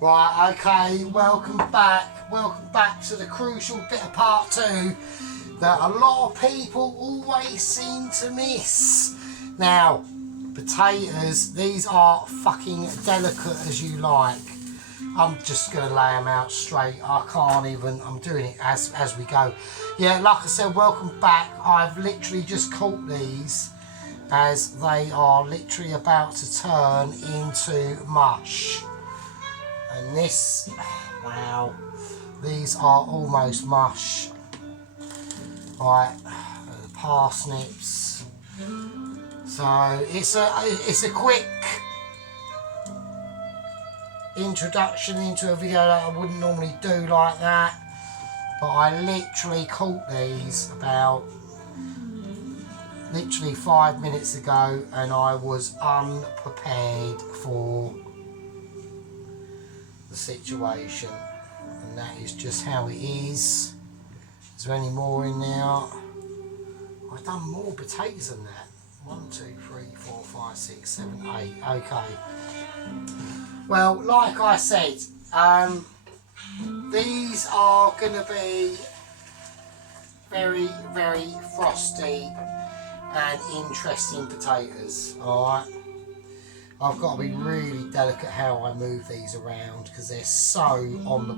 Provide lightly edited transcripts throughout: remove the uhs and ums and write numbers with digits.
Right, okay, welcome back. Welcome back to the crucial bit of part 2 that a lot of people always seem to miss. Now, potatoes, these are fucking delicate as you like. I'm just going to lay them out straight. I can't even, I'm doing it as we go. Yeah, like I said, welcome back. I've literally just caught these as they are literally about to turn into mush. And this, wow, these are almost mush. Right, parsnips. So it's a quick introduction into a video that I wouldn't normally do like that. But I literally caught these about literally 5 minutes ago and I was unprepared for the situation, and that is just how it is. Is there any more in there? I've done more potatoes than that. 1, 2, 3, 4, 5, 6, 7, 8. Okay. Well, like I said, these are going to be very, very frosty and interesting potatoes. Alright. I've got to be really delicate how I move these around because they're so on the,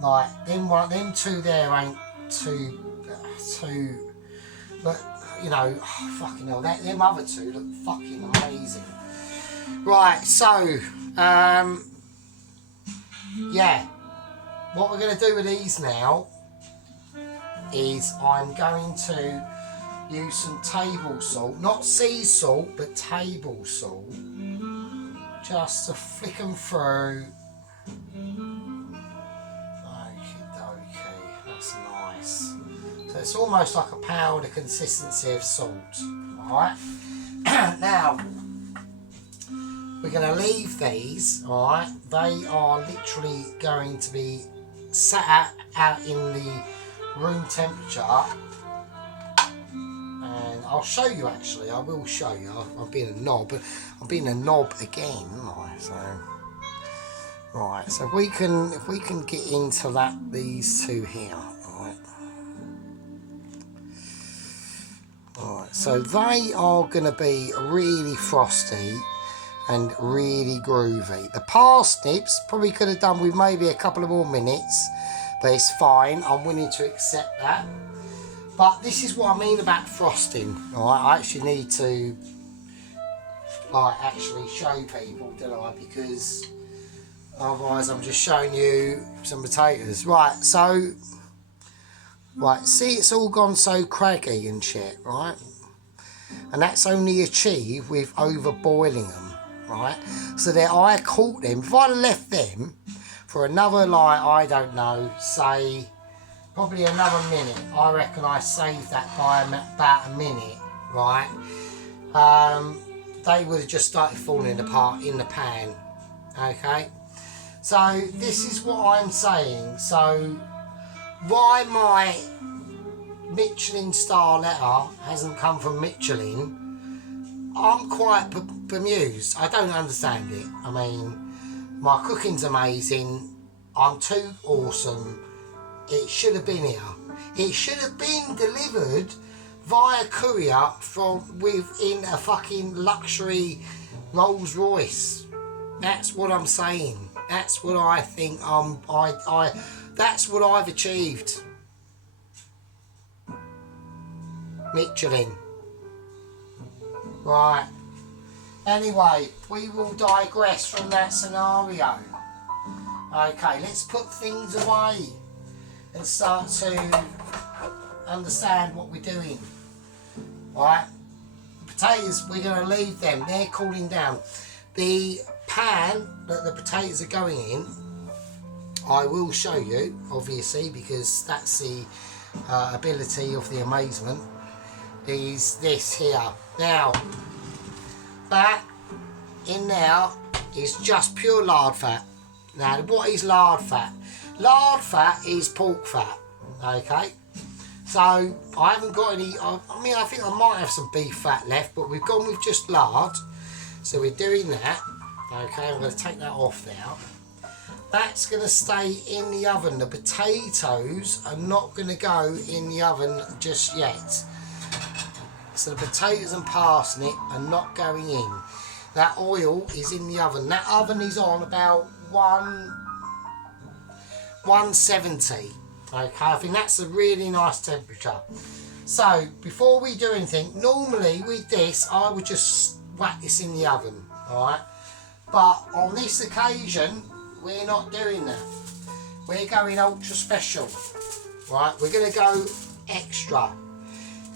like them two there ain't too, but you know, oh, fucking hell, them other two look fucking amazing. Right, so yeah, what we're going to do with these now is I'm going to use some table salt, not sea salt, but table salt, just to flick them through. Okie dokie, that's nice. So it's almost like a powder consistency of salt. Alright, now we're going to leave these. Alright, they are literally going to be sat out in the room temperature. I'll show you actually, I will show you. I'm being a knob, but I'm being a knob again, right? So if we can get into these two here, Alright, so they are gonna be really frosty and really groovy. The parsnips probably could have done with maybe a couple of more minutes, but it's fine, I'm willing to accept that. But this is what I mean about frosting. Alright, I actually need to actually show people, don't I? Because otherwise I'm just showing you some potatoes. Right, so see, it's all gone so craggy and shit, right? And that's only achieved with over boiling them, right? So that I caught them. If I'd left them for another, I don't know, say probably another minute. I reckon I saved that by about a minute, right? They would have just started falling apart in the pan, okay? So this is what I'm saying. So why my Michelin star letter hasn't come from Michelin, I'm quite bemused. I don't understand it. I mean, my cooking's amazing. I'm too awesome. It should have been here. It should have been delivered via courier from within a fucking luxury Rolls Royce. That's what I'm saying. That's what I think. That's what I've achieved. Michelin. Right. Anyway, we will digress from that scenario. Okay, let's put things away and start to understand what we're doing. Right, potatoes, we're going to leave them, they're cooling down. The pan that the potatoes are going in, I will show you, obviously, because that's the ability of the amazement, is this here. Now, that in there is just pure lard fat. Now, what is lard fat? Lard fat is pork fat, okay? So, I haven't got any, I mean, I think I might have some beef fat left, but we've gone with just lard. So we're doing that. Okay, I'm going to take that off now. That's going to stay in the oven. The potatoes are not going to go in the oven just yet. So the potatoes and parsnip are not going in. That oil is in the oven. That oven is on about 170. Okay, I think that's a really nice temperature. So before we do anything, normally with this I would just whack this in the oven, alright? But on this occasion we're not doing that. We're going ultra special, right? We're going to go extra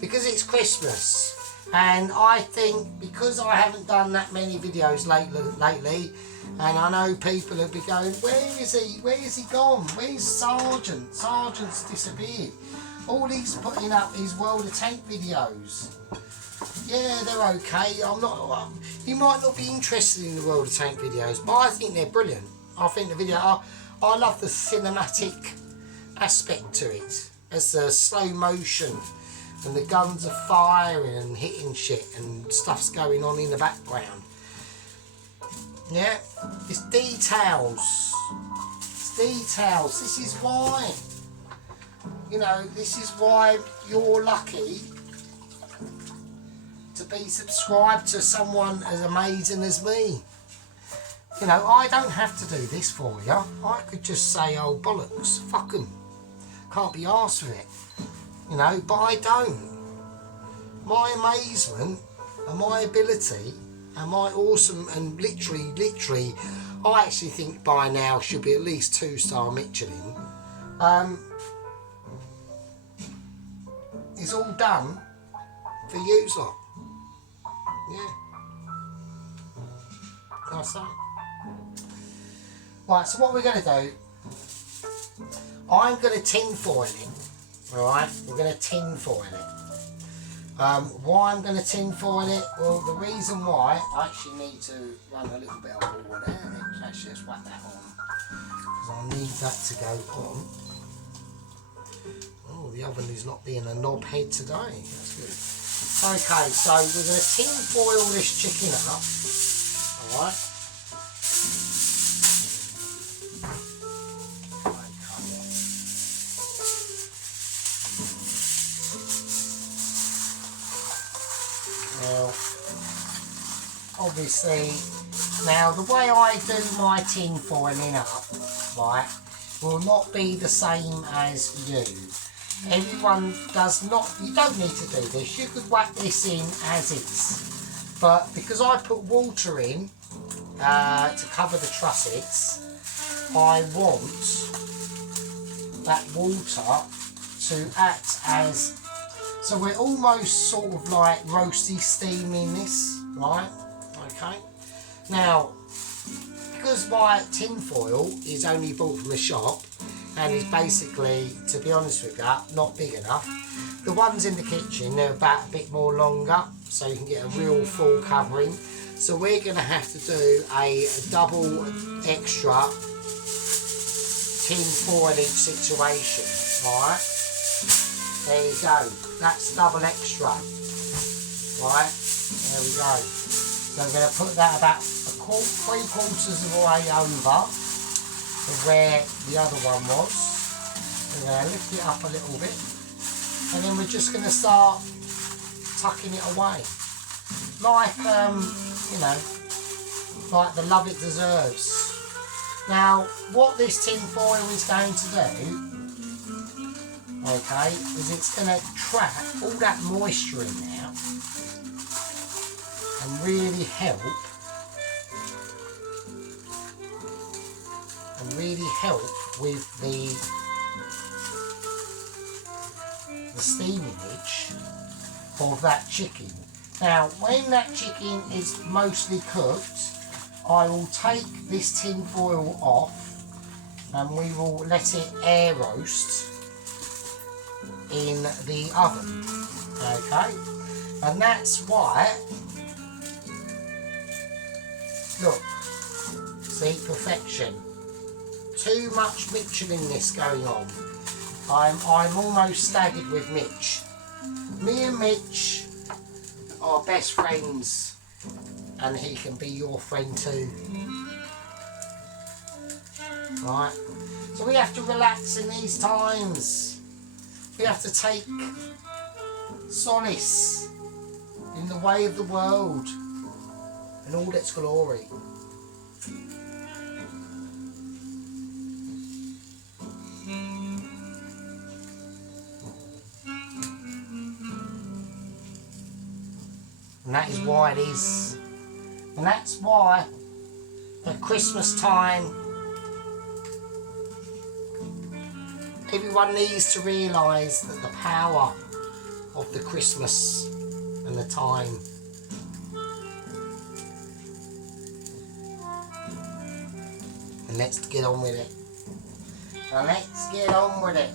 because it's Christmas, and I think because I haven't done that many videos lately, and I know people will be going, where is he? Where is he gone? Where's Sergeant? Sergeant's disappeared. All he's putting up is World of Tank videos. Yeah, they're okay. You might not be interested in the World of Tank videos, but I think they're brilliant. I think the video, I love the cinematic aspect to it. As the slow motion and the guns are firing and hitting shit and stuff's going on in the background. Yeah, it's details. It's details. This is why, you know, this is why you're lucky to be subscribed to someone as amazing as me. You know, I don't have to do this for you. I could just say, oh bollocks, fuck 'em. Can't be arsed with it. You know, but I don't. My amazement and my ability and my awesome, and literally, I actually think by now should be at least 2-star Michelin. It's all done for you lot. Yeah. Can I say? Right, so what we're going to do, I'm going to tin foil it. Alright, we're going to tin foil it. Why I'm going to tin foil it? Well, the reason why, I actually need to run a little bit of water there. Actually, let's whack that on, because I need that to go on. Oh, the oven is not being a knobhead today. That's good. Okay, so we're going to tin foil this chicken up. Alright. Obviously, now the way I do my tin foiling up, right, will not be the same as you. Everyone does not, you don't need to do this, you could whack this in as is. But because I put water in to cover the trussets, I want that water to act as, so we're almost sort of like roasty steaming this, right? Okay. Now, because my tin foil is only bought from a shop and is basically, to be honest with you, not big enough, the ones in the kitchen, they're about a bit more longer, so you can get a real full covering. So we're going to have to do a double extra tin foilage situation. Alright, there you go, that's double extra. Right, there we go. So I'm going to put that about 3/4 of the way over to where the other one was. I'm going to lift it up a little bit, and then we're just going to start tucking it away. Like, you know, like the love it deserves. Now, what this tin foil is going to do, okay, is it's going to trap all that moisture in there and really help with the steamage of that chicken. Now, when that chicken is mostly cooked, I will take this tin foil off and we will let it air roast in the oven. Okay, and that's why, look, see, perfection. Too much Michelinness going on. I'm almost staggered with Mitch. Me and Mitch are best friends, and he can be your friend too. Right? So we have to relax in these times. We have to take solace in the way of the world and all its glory. And that is why it is. And that's why at Christmas time everyone needs to realise that the power of the Christmas and the time. And let's get on with it. And let's get on with it.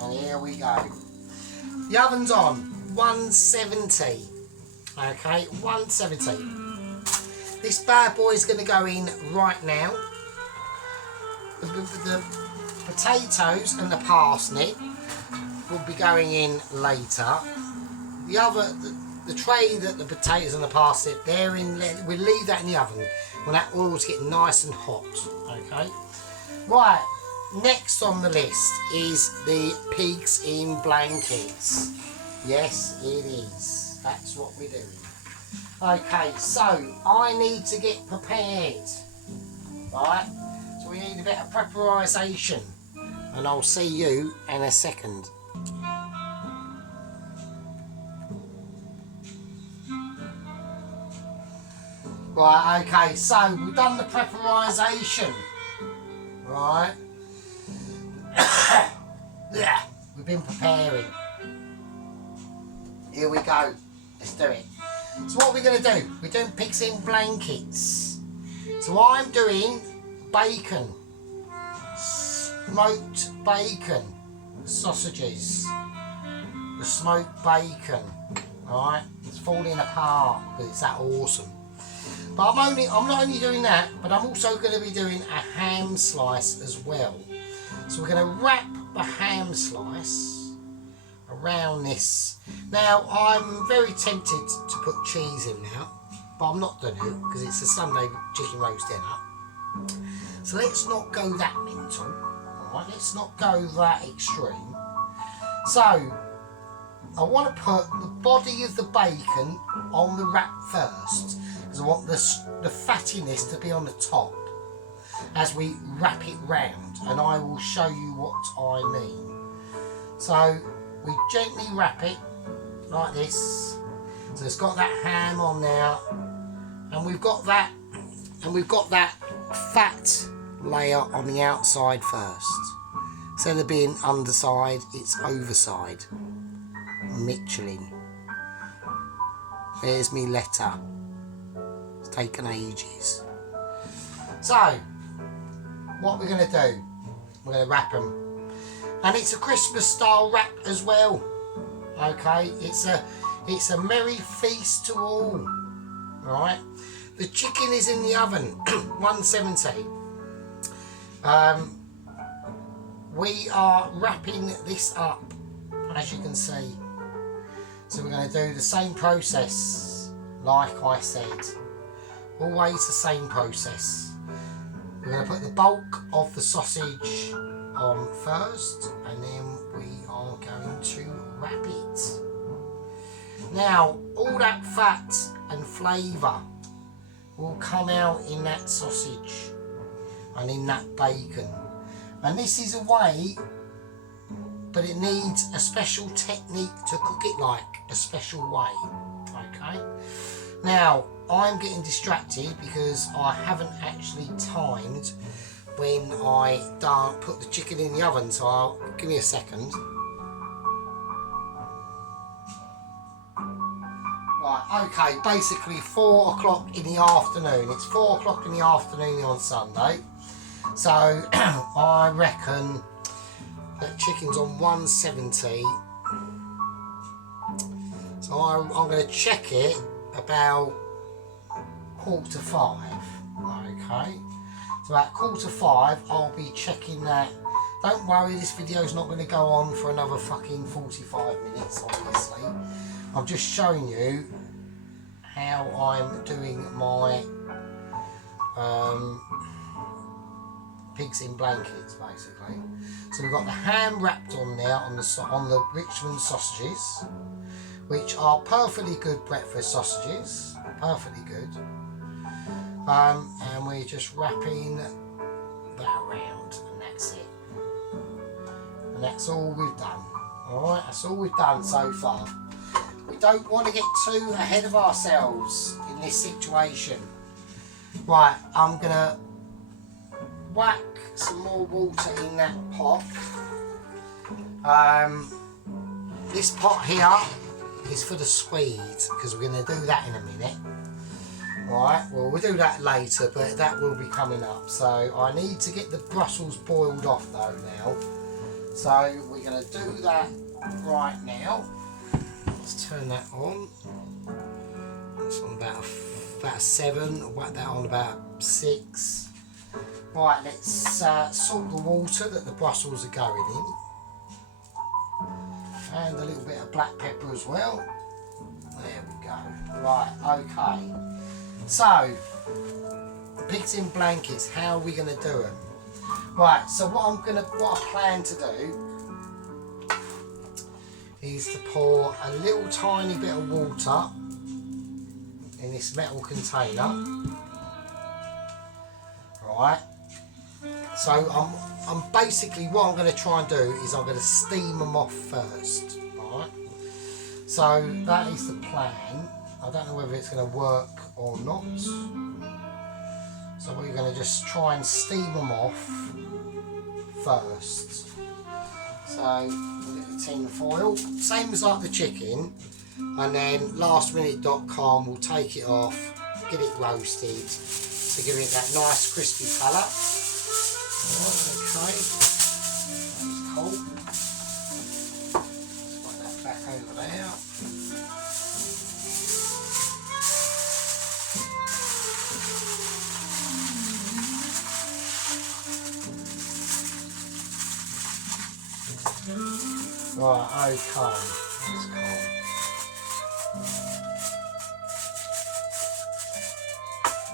And here we go. The oven's on 170. Okay, 170. This bad boy is going to go in right now. The potatoes and the parsnip will be going in later. The tray that the potatoes and the parsnip, they're in, we'll leave that in the oven when that oil's getting nice and hot. Okay. Right, next on the list is the pigs in blankets. Yes, it is. That's what we're doing. Okay, so I need to get prepared. Right? So we need a bit of preparation. And I'll see you in a second. Right, okay, so we've done the preparation. Right? Yeah, we've been preparing. Here we go. Let's do it. So what we're going to do, we're doing pigs in blankets. So I'm doing bacon, smoked bacon, sausages, the smoked bacon. Alright, it's falling apart, but it's that awesome. But I'm not only doing that, but I'm also going to be doing a ham slice as well. So we're going to wrap the ham slice around this. Now I'm very tempted to put cheese in now, but I'm not doing it because it's a Sunday chicken roast dinner. So let's not go that mental. Alright, let's not go that extreme. So I want to put the body of the bacon on the wrap first, because I want the fattiness to be on the top as we wrap it round, and I will show you what I mean. So we gently wrap it like this, so it's got that ham on there, and we've got that fat layer on the outside first. Instead of being underside, it's overside. Michelin. There's me letter. It's taken ages. So, what we're going to do, we're going to wrap them. And it's a Christmas style wrap as well. Okay, it's a merry feast to all. Right, the chicken is in the oven, 170. We are wrapping this up, as you can see. So we're going to do the same process, like I said. Always the same process. We're going to put the bulk of the sausage on first, and then we are going to wrap it. Now, all that fat and flavour will come out in that sausage and in that bacon. And this is a way, but it needs a special technique to cook it like a special way. Okay. Now, I'm getting distracted because I haven't actually timed when I put the chicken in the oven, so give me a second. Right, okay, basically 4 o'clock in the afternoon. It's 4 o'clock in the afternoon on Sunday. So I reckon that chicken's on 170. So I'm going to check it about 4:45. Okay. So at 4:45 I'll be checking that. Don't worry, this video's not going to go on for another fucking 45 minutes, obviously. I'm just showing you how I'm doing my pigs in blankets, basically. So we've got the ham wrapped on there on the Richmond sausages, which are perfectly good breakfast sausages, perfectly good. And we're just wrapping that around, and that's it. And that's all we've done. Alright, that's all we've done so far. We don't want to get too ahead of ourselves in this situation. Right, I'm going to whack some more water in that pot. This pot here is for the squeeze, because we're going to do that in a minute. Right, well, we'll do that later, but that will be coming up. So I need to get the Brussels boiled off though now. So we're going to do that right now. Let's turn that on. It's on about a 7. Whack that on about 6. Right, let's salt the water that the Brussels are going in. And a little bit of black pepper as well. There we go. Right, okay. So, pigs in blankets, how are we going to do them? Right, so what I plan to do is to pour a little tiny bit of water in this metal container. Right. So I'm basically, what I'm going to try and do is I'm going to steam them off first. Right. So that is the plan. I don't know whether it's going to work or not. So we're going to just try and steam them off first. So a little tin foil, same as like the chicken, and then lastminute.com will take it off, get it roasted to give it that nice crispy colour. Okay, that's cool. Let's put that back over there. Right, okay, that's cool.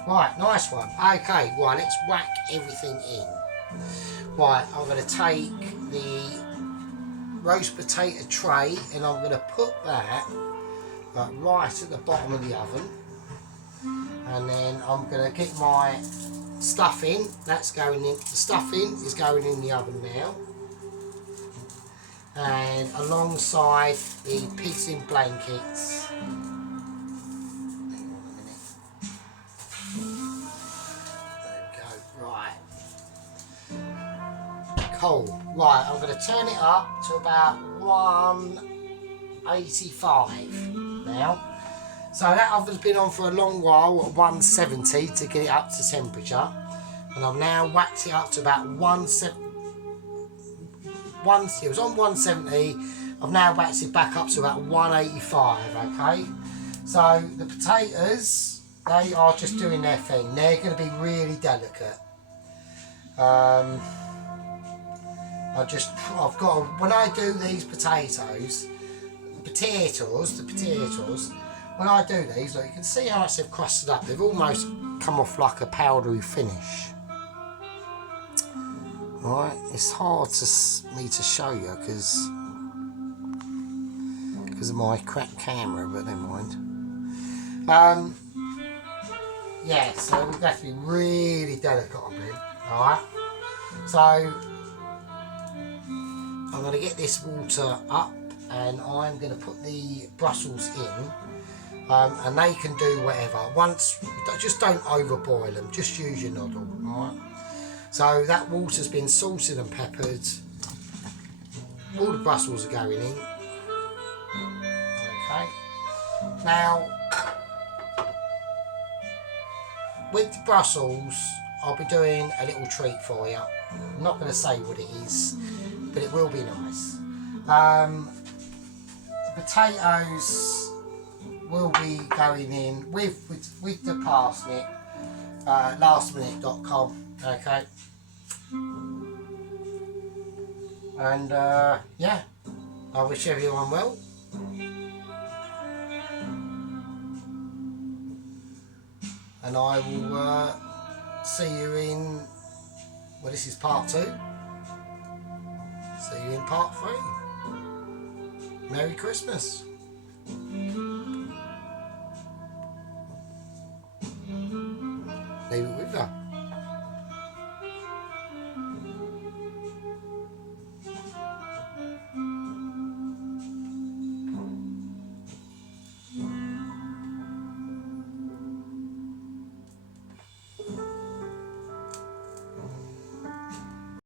Right, nice one. Okay, right, let's whack everything in. Right, I'm going to take the roast potato tray and I'm going to put that right at the bottom of the oven. And then I'm going to get my stuffing, that's going in, the stuffing is going in the oven now. And alongside the pigs in blankets. There we go, right. Cool. Right, I'm going to turn it up to about 185 now. So that oven's been on for a long while at 170 to get it up to temperature. And I've now whacked it up to about 170. It was on 170, I've now waxed it back up to about 185, okay? So the potatoes, they are just doing their thing. They're going to be really delicate. When I do these potatoes, when I do these, look, you can see how much they've crusted up. They've almost come off like a powdery finish. Right, it's hard for me to show you because of my crap camera, but never mind. Yeah, so we've got to be really delicate on it. Alright, so I'm going to get this water up and I'm going to put the Brussels in, and they can do whatever. Just don't overboil them, just use your noddle. Alright. So that water's been salted and peppered. All the Brussels are going in. Okay. Now, with the Brussels, I'll be doing a little treat for you. I'm not going to say what it is, but it will be nice. The potatoes will be going in with the parsnip. Lastminute.com. Okay. And yeah, I wish everyone well. and I will see you in, well, this is part 2. See you in part 3. Merry Christmas.